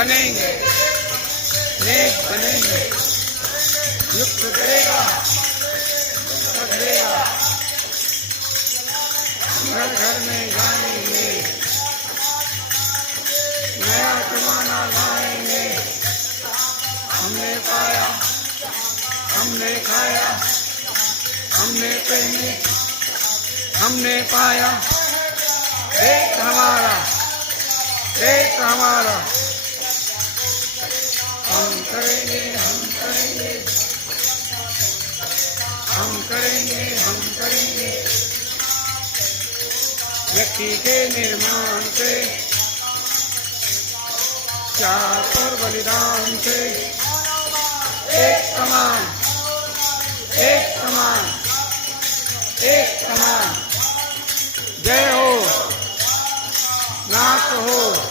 बनेंगे, नेक बनेंगे। युक्त करेगा, देगा, घर घर में गाएंगे, नया जमाना लाएंगे। हमने पाया, हमने खाया, हमने पहने, हमने पाया। देश हमारा, देश हमारा। हम करेंगे, हम करेंगे, हम करेंगे, हम करेंगे। व्यक्ति के निर्माण से, त्याग और बलिदान से, एक समान, एक समान, एक समान। जय हो, नाथ हो।